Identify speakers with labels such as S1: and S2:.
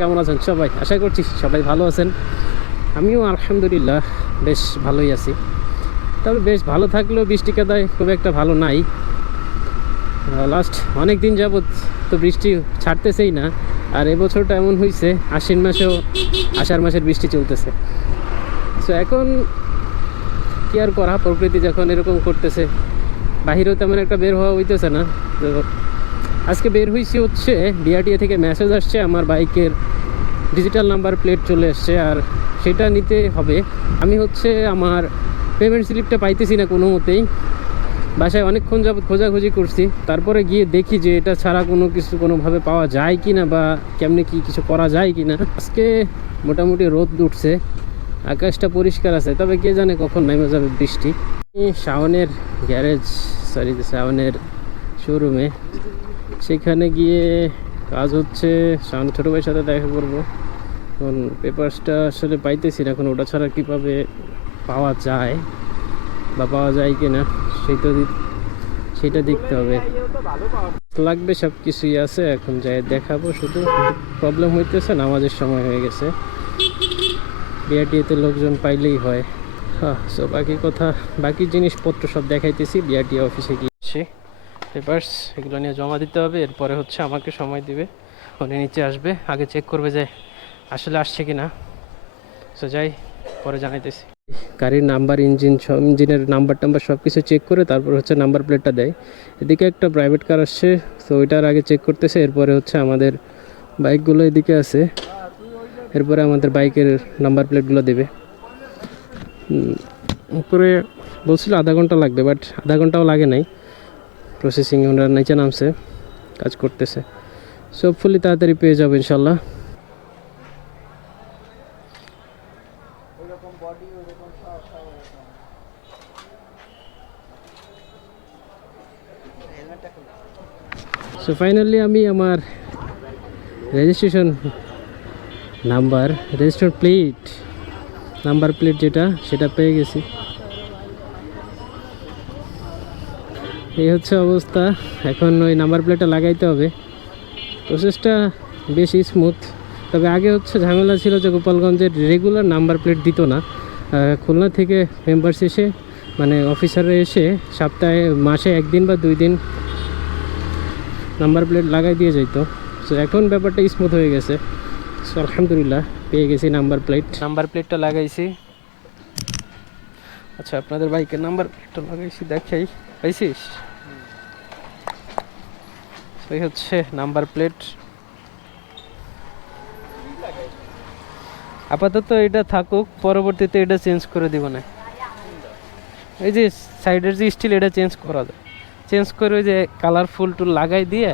S1: কেমন আছেন সবাই? আশা করছি সবাই ভালো আছেন। আমিও আলহামদুলিল্লাহ বেশ ভালোই আছি। তবে বেশ ভালো থাকলেও বৃষ্টি কাদায় খুব একটা ভালো নাই। লাস্ট অনেক দিন যাবৎ তো বৃষ্টি ছাড়তেছেই না। আর এবছরটা এমন হয়েছে আশ্বিন মাসেও আষাঢ় মাসের বৃষ্টি চলতেছে। সো এখন কি আর করা? প্রকৃতি যখন এরকম করতেছে, বাহিরেও তেমন একটা বের হওয়া হইতেছে না। তো আজকে বের হয়েছি হচ্ছে ডিআরটিএ থেকে মেসেজ আসছে, আমার বাইকের ডিজিটাল নাম্বার প্লেট চলে এসছে আর সেটা নিতে হবে। আমি হচ্ছে আমার পেমেন্ট স্লিপটা পাইতেছি না কোনো মতেই। বাসায় অনেকক্ষণ যাবত খোঁজাখুঁজি করছি, তারপরে গিয়ে দেখি যে এটা ছাড়া কোনো কিছু কোনোভাবে পাওয়া যায় কি না বা কেমনে কি কিছু করা যায় কি না আজকে মোটামুটি রোদ উঠছে, আকাশটা পরিষ্কার আছে, তবে কে জানে কখন নেমে যাবে বৃষ্টি। শাওনের গ্যারেজ সরি শাওনের শোরুমে সেখানে গিয়ে কাজ হচ্ছে শাওন ছোটো ভাইয়ের সাথে দেখা করব। এখন পেপারসটা আসলে পাইতেছি না, এখন ওটা ছাড়া কীভাবে পাওয়া যায় বা পাওয়া যায় কি না সেটা সেটা দেখতে হবে। লাগবে সব কিছুই আছে, এখন যাই দেখাবো শুধু। প্রবলেম হইতেছে, নামাজের সময় হয়ে গেছে। বিআরটিএতে লোকজন পাইলেই হয়। হ্যাঁ সো বাকি কথা, বাকি জিনিসপত্র সব দেখাইতেছি বিআরটিএ অফিসে গিয়েছি পেপার্স এগুলো নিয়ে জমা দিতে হবে, এরপরে হচ্ছে আমাকে সময় দিবে। উনি নিচে আসবে, আগে চেক করবে যে আসলে আসছে কি না সো যাই, পরে জানাইতেছি। গাড়ির নাম্বার ইঞ্জিন সব ইঞ্জিনের নাম্বার টাম্বার সব কিছু চেক করে তারপর হচ্ছে নাম্বার প্লেটটা দেয়। এদিকে একটা প্রাইভেট কার আসছে, তো ওইটার আগে চেক করতেছে, এরপরে হচ্ছে আমাদের বাইকগুলো এদিকে আছে। এরপরে আমাদের বাইকের নাম্বার প্লেটগুলো দেবে। উপরে বলছিল আধা ঘণ্টা লাগবে বাট আধা ঘন্টাও লাগে নাই। প্রসেসিং ওনার নিচে নামছে, কাজ করতেছে। সব ফুলি তাড়াতাড়ি পেয়ে যাব ইনশাল্লাহ সো ফাইনালি আমি আমার registration number register plate number plate যেটা, সেটা পেয়ে গেছি। এই হচ্ছে অবস্থা। এখন ওই নাম্বার প্লেটটা লাগাইতে হবে। প্রসেসটা বেশি স্মুথ তবে আগে হচ্ছে ঝামেলা ছিল যে গোপালগঞ্জের রেগুলার নাম্বার প্লেট দিত না। খুলনা থেকে মেম্বার্স এসে মানে অফিসাররা এসে সপ্তাহে, মাসে একদিন বা দুই দিন নাম্বার প্লেট লাগাই দিয়ে যাইতো। সো এখন ব্যাপারটা স্মুথ হয়ে গেছে। সো আলহামদুলিল্লাহ, পেয়ে গেছি নাম্বার প্লেট নাম্বার প্লেটটা লাগাইছি। আচ্ছা আপনাদের বাইকের নাম্বার প্লেটটা লাগাইছি, দেখাই। পাইছিস? এই হচ্ছে নাম্বার প্লেট। আপাতত এটা থাকুক, পরবর্তীতে এটা চেঞ্জ করে দিব না। এই যে সাইডের যে স্টিল এটা চেঞ্জ করা যায়। চেঞ্জ করে ওই যে কালারফুল টুল লাগাই দিয়ে